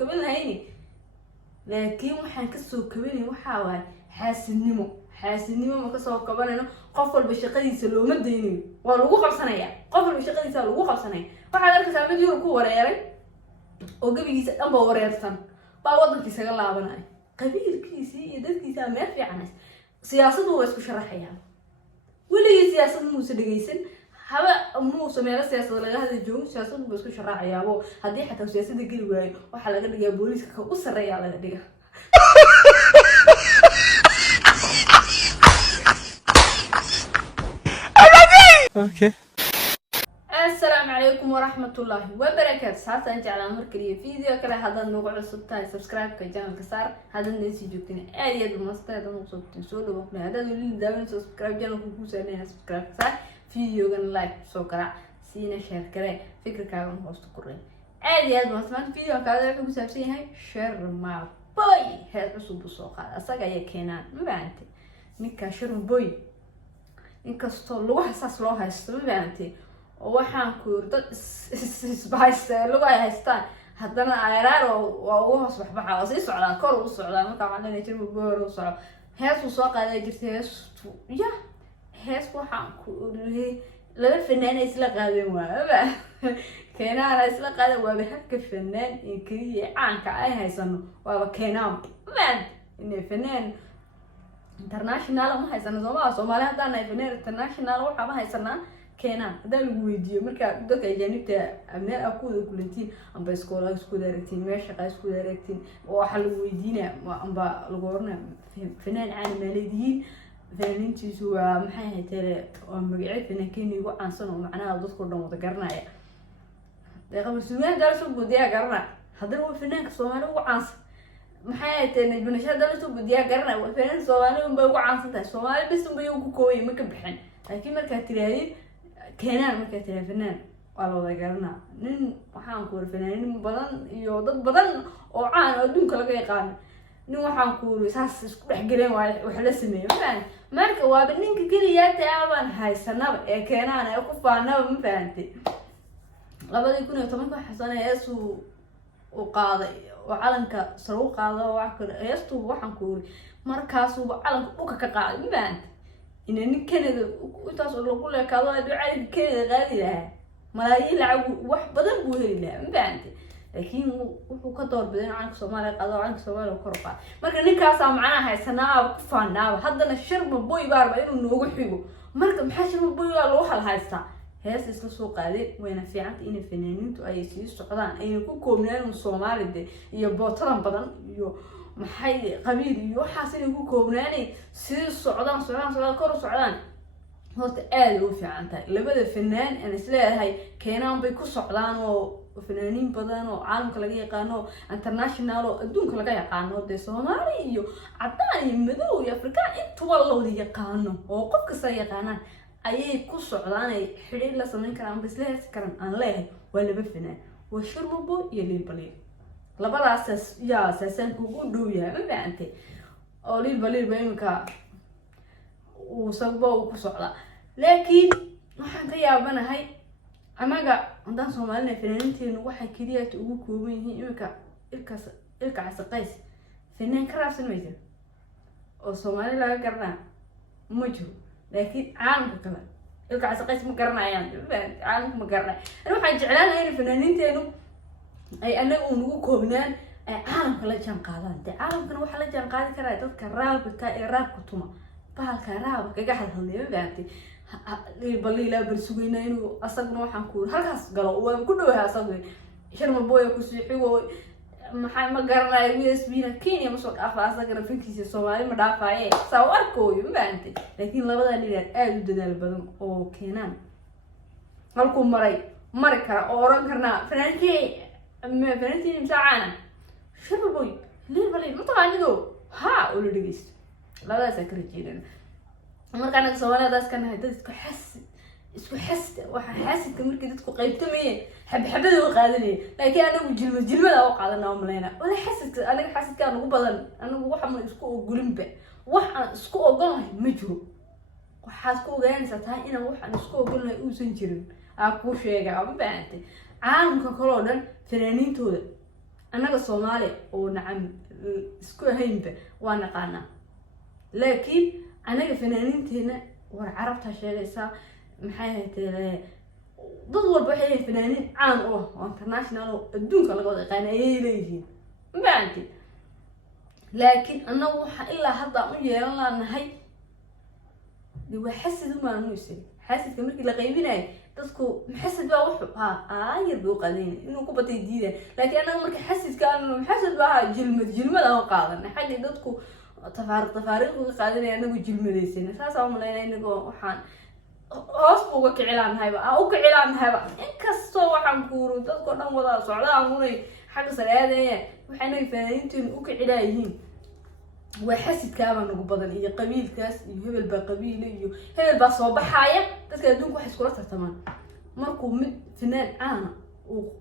كبين هيني لكن وحن كسو كبيني وحاول حاسنimo ma kasoo kabanayno qof walba shaqadiisa looma deeynin waa lagu qabsanaya qof walba shaqadiisa lagu qabsanaya waxa arkaysaa mid yar ku wareeray oo gabigiisa dhanba wareersan baa wadankiisa ga laabanay qabiilkiisa iyo dadkiisa ma fiicnaa siyaasadu waa isku sharaxayaan wali siyaasadu muuse dhageysan haba muuse meel siyaasada laga hadla joogo siyaasadu waa isku sharaxayaabo hadii xataa siyaasada gali waayo waxa laga dhigaa booliska ka u sareeyaa laga dhigaa Okay. السلام عليكم ورحمة الله وبركاته. ساعات أنت على مركلية فيديو كلا هذا النوع صوتها سبسكرايب كجانل كسار هذا الناس يجوكني أي المصدر هذا نقصد تنسوله وقنا هذا اللي دائما سبسكرايب جانل كوكوس علينا سبسكرايب كسار فيديو كان لايك سكرا سينا شير كره فكرة كارون هوست كورين أي المصدر فيديو كذا كوكوس أفسي هاي شير مع باي هذا صوب السوق أصلا جاي كينان ما بعنتي نكاشر باي inkastoo lagu xasaas loo haysto ma fahamtay oo waxaan ku dad isbaaysta lagu haystaan haddana ayraar oo ugu hoos baxbaxa oo sii socda kor u socda marka waxaan leeyahay jirmo boor u socdo hees uu soo qaaday jirtay hees waxaan ku laba fanaan isla qaadeen waa keenana isla qaaday waa habka fanaan in kaliya caanka ay haysano waa keenaan in fanaan international ما هيسنا Soomaali hadaan ay fanaan international waxa ma haysana keenan hadaan lagu weydiyo marka dadka ajaanibta ameen akuuda kulantiin amba iskoolaha isku daaragtiin meesha shaqo isku daaragtiin waxa lagu weydiinaa amba lagu ornaa fanaan aan maleediin fanaantiisu waa maxay haytay oo magaciisa fanaankeen ugu caansan oo macnaha dadku dhan wada garanaya deeqo suugaan darso gudiya garana hadana waa fanaanka Soomaali ugu caansan maxay tahay bunashada la soo budiya garna waa feenan Soomaali un bay ugu caansantahay Soomaali bis un bay ugu kooyay ma ka bixin laakiin marka tiraahdo keenan marka tiraahdo waa la wada garna nin waxaan ku warfanaanin badan iyo dad badan oo caan oo adduunka laga yaqaan nin waxaan ku saas isku dhaxgaleen wax la sameeyo marka waa ninka kaliya taaban haysanaba ee keenan ay ku faanaba ma faantay 2010 waxa sanaysu oo qaaday وعلنك سروق هذا وعكر يستو وحن كوري مركز وعلنك أوكا كقاعد مبان إن كندا وتصل لقول لك هذا دعاء كندا غادي لها ملايين لعب وح بدل بوهري لها مبان لكن وكتور بدين عنك سومالي قضاء عنك سومالي وكرقة مركز نكاسا معنا هاي سنة وكفانا وحدنا الشرب بوي باربا إنه نوجو حيو مركز محاشر بوي والوحة هاي الساعة hees isla soo qaaday wayna fiicanta in fanaaniintu ay sii socdaan ay ku koobnaan Soomaalida iyo bootadan badan iyo maxay qabiil iyo waxaas ay ku koobnaanay sii socdaan kor u socdaan horta aad u fiicanta labada fanaan aan isleeyahay keenan bay ku socdaan oo fanaaniin badan oo caalamka laga yaqaano international oo adduunka laga yaqaano de Soomaali iyo cadaan iyo madow iyo Afrikaan inta wada wada yaqaano oo qof kasta yaqaanaan ayay ku socdaan ay xiriir la sameyn karaan bas leeyahay karan aan leeyahay waa laba fanaan waa shurbo iyo liibaliib labadaas yaa asaasan kugu dhow yahay ma fahamtay oo liibaliib imka uu sababo ku socda laakiin waxaan ka yaabanahay anaga andaan Soomaaliyeed fanaaniinteenu waxay kaliya ugu kooban yihiin imka ilka casaqays fanaan ka raabsan maysan oo Soomaali laga garnaa ma jiro لكن عالم كمان يلقى عسقيس مقرنا يعني عالم مقرنا أنا واحد جعلان هاي الفنانين تانو أي أنا ونقول كوبنان عالم كلا جان قادان ده عالم كنا وحلا جان قادان كرا يتوقع راب كراب كتوما بالكراب كجحد هني بنتي بالليل لا برسوينا إنه أصلا واحد كور هالكاس قالوا وكله هالصغير شرم بويا كسيحي maxay ma garanay USB-na Kenya ma soo dhaafaa asaga finkiisa Soomaali ma dhaafaaye saw arkooyo ma baantay laakiin labada liir aad u dadaal badan oo keenan halku mari kara oo oran karna fanaantii imsaana shirboy liir ma taqaanido ha oo la dhigeysto labadaas ka rajeedana markaan Soomaalidaas kan hay'ad isku xasta waxa xasidka markii dadku qaybtamay xabxabada oo qaadanay laakiin anagu jilmada oo qaadanaa umaleena wala xasidka anaga xasidka anagu badan anagu waxa ma isku ogolinba waxa isku ogolahay ma jiro waxa isku ogaanaysa tahay in waxa isku ogolahay uu san jirin ku sheega ama baantay caalamka kale oo dhan fanaaniintooda annaga Soomaali oo nacam isku ahaynba waa naqaana laakiin anaga fanaaniinteena war carabta sheegaysa maxay haytay dad walba waxay fanaaniin caan oo international oo adduunka laga wada yaqaan ay leeyihiin maanti laakiin annagu waxa ilaa hadda u yeelan laanahay xasad uma nuusin xasadka markii la qaybinayo dadku xasad baa wuxuu ayar buu qadeen inuu ku batay diidan laakiin annaga markii xasadka aanu xasad baa jilmada oo qaadanay xaqi dadku tafaariq uga qaadanay anagu jilmadaysan saas oo maleynay inagoo waxaan hoos uga kicilaanahayba u kicilaanahayba inkastoo waxaan kuuru dadku dhan wada socdaan unay xaq saraadaya waxayna fanaaniinteen u kicilaayeen وحسيتكابا نقول بدن إيه قبيل كاس يهبل بقبيل يهبل بصباحية بس كدون واحد سكولات تمام مركو من فنان أنا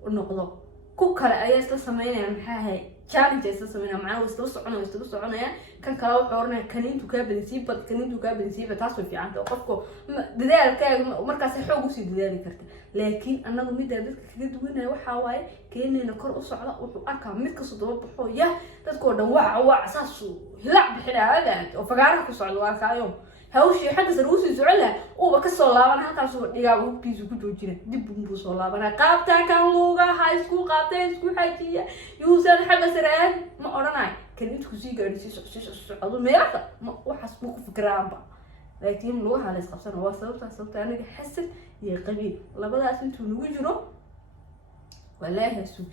ونقضه كوكرة أياس تسمعين يعني هاي challenge تسمعين معاه واستوسع عنا كان كلاو حورنا كنين تكاب نسيبة كنين تكاب نسيبة تاسو في عنده وقفكو دليل كا مركز حوج وسي دليل كرت لكن أنا قمت أدرك كده وين وحواي كأني نكر أصعد وأركع متك صدوات بحوية تذكر دواع أساسه لعب حلا هذا وفقارك صعد واركع يوم هوشي حاجة سروسي زعلها وبكسر الله أنا هكذا صور يجاوب بيزو كده وجينا دب بوصل الله أنا قابتها كان لوجا هاي سكول قابتها سكول حاجية يوزن حاجة سرعان ما أرناي كان أنت كذي قاعد أظن ما يعرف ما وحسبوك فكران بقى لكن لوها على سقفنا هو صوت أنا حسيت يا قبيل لا بدأ أنتوا نوجروا ولا يسوي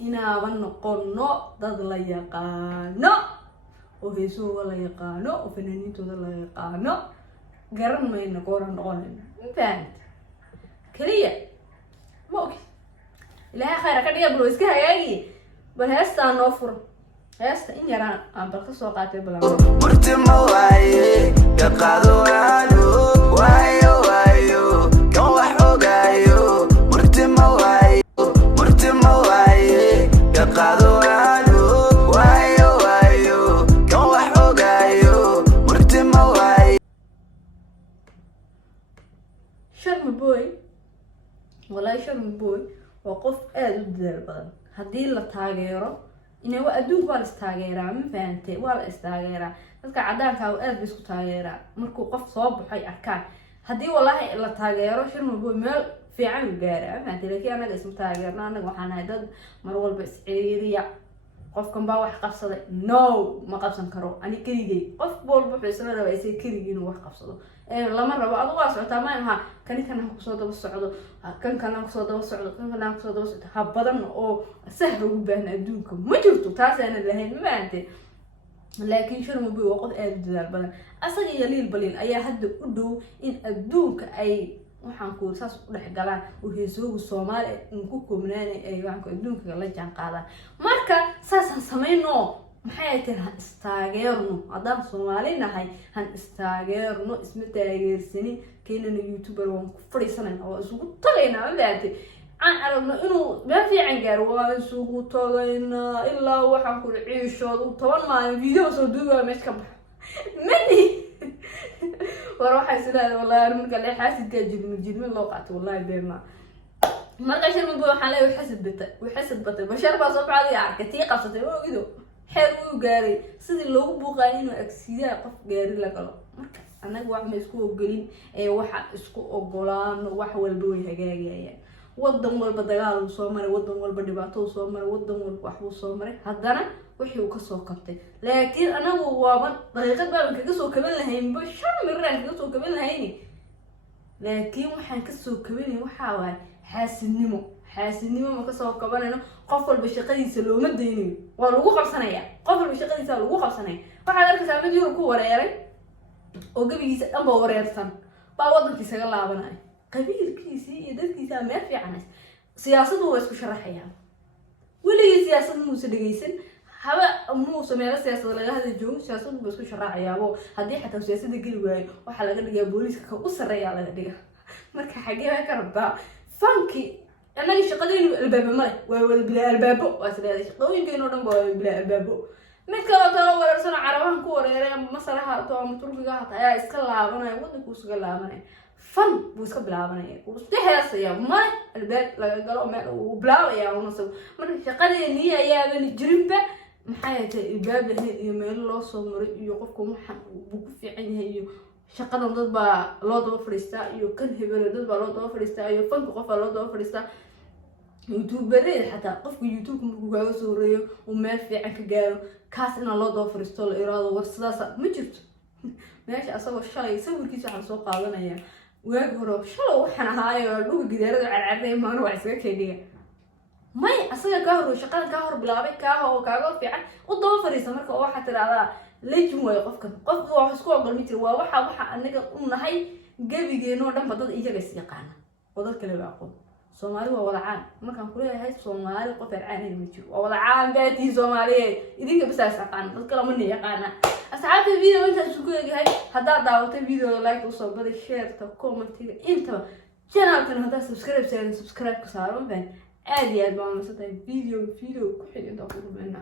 إنا ونقولنا ضد لا يقانا وهيسو ولا يقانا وفنانيتو لا يقانا قرن ما ينقورن نقولن فهمت كلية موكي لا خير كان يبلو اسكها ياجي بهستا نوفر هستا إن يران عم بلقص وقاتي بلا مرتمو وايه يقادو عالو وايو وايو كون وحو قايو مرتمو وايه يقادو عالو وايو وايو كون وحو قايو مرتمو وايه شرم بوي والله شرم بوي وقف دير بدن هدي لا تاغيرو إنه أدون ولا استاجيرا من فهمتي ولا استاجيرا بس كعدانك أو بس كتاجيرا مركو قف صوب حي أركان هدي والله لا تاجيرو شرم بوي مال في عام جارة فهمتي لكن أنا اسم تاجيرنا أنا وحنا هدد مرول بس عيريا قف كم باوح قفصة نو ما قفصن كرو أنا كريجي قف بول بحسنا لو يصير كريجي نوح قفصة لما ربع أضواء تمامها كان نقصد بالصعود كان نقصد بالصعود كان نقصد بالصعود هبضنا أو سهل وبين أدونكم ما جرتوا تاسعنا لهين ما أنت لكن شو رموا بوقت أدل البلد أصلا يليل بلين أي حد أدو إن أدونك أي waxaan ku saas u dhex galaan oo heesoogu Soomaali in ku koobnaanay ay waxaan ku adduunka la jaan qaadaan marka saasaan sameeyno maxay tahay istaageerno haddaan Soomaali nahay han istaageerno isma taageersanin keenana YouTuber waan ku fadhiisanayna oo isugu tagaynaa maanta aan aragno inuu meel fiican gaaro waa isugu tagaynaa ilaa waxaan ku ciishoodo 10 maalin video soo duubaa meesha ka baxo mani وراح يسأل والله أنا مركل لي حاسد جلمي الله قعدت والله بيرنا مركل شر من بوح عليه وحسد بطل بشر بصوب عليه عركتي قصتي وكذا حلو وقاري صدق لو بوقاين وأكسيدا قف قاري لك الله مركل أنا واحد مسكو قليل أي واحد اسكو أقولان واحد والبوي هجاجي يعني ودم والبدقال وصومر ودم والبدباتو صومر ودم والوحو صومر هذانا وحي وكسو قبتي لكن أنا ووابن دقيقة بقى كسو كمان لهين بشر مرة كسو كمان لهيني لكن وحن كسو كمان وحاول حاسنيمو ما كسو كمان أنا قفل بشقي سلوم الديني والوقوف على صنايع قفل بشقي سلوم الوقوف على صنايع وحاول أركز على مدير كو وريري وقبل يسأل أم وريرتن باوضن كيسا الله بناي قبيل كيسي يدد كيسا ما في عناس سياسة هو اسكو شرحيها ولا سياسة موسى دقيسن هذا موسى ما سياسة ولا هذا الجو سياسة هو اسكو شرحيها هو هدي حتى سياسة دقيل واي وحلا قد جا بوليس كأسرة على دقيقة مركا حاجة كربا فانكي أنا شقدين الباب ماله وبلا الباب وأسرع شقدين كانوا نبغى بلا الباب midka talo warsan carabahan ku wareereen masalaha to ama turkiga hata ayaa iska laabanay wadanku iska laabanay fan buu iska bilaabanaya uu iska heesaya male albaab laga galo meel uu bilaabaya una soo marka shaqadeeni ayaaban jirinba maxay tahay albaab lahayd iyo meel loo soo maray iyo qofku waxan uu ku fiican yahay iyo shaqadan dad baa loo daba fadhiistaa iyo kan hebel dad baa loo daba fadhiistaa iyo fanka qof baa loo daba fadhiistaa youtuberada xataa qofka youtube markuu kaaga soo horeeyo uu meel fiican ka gaaro kaas inaa loo daba fadhiisto la iraado war sidaas ma jirto meesha asagoo shalay sawirkiisa waxaan soo qaadanaya waagi hore shalay waxaan ahaayo dhuga gidaarada carcarday maana wax iskaga keediga may asaga ka hor shaqadan ka hor bilaabay kaaga fiican u daba fadhiisa marka waxa tiraahdaa legend way qofkan qof wax isku ogol ma jiro waa waxa anaga u nahay gabigeeno dhan badad iyaga is yaqaana wadad kale waa aqoon Soomaali waa wada caan markaan ku leeyahay Soomaali qof caan ma jiro waa wada caan baadii Soomaaliyeed idinka bas yaqaan dad kale ma yaqaana asxaabta video inta isku eegay hadaa daawatay video like u soo bari share ta comment-iga inta channel-kan hadaa subscribe ka saaro baan aad iyo aad baan u maasantay video ku xigta ku rumayna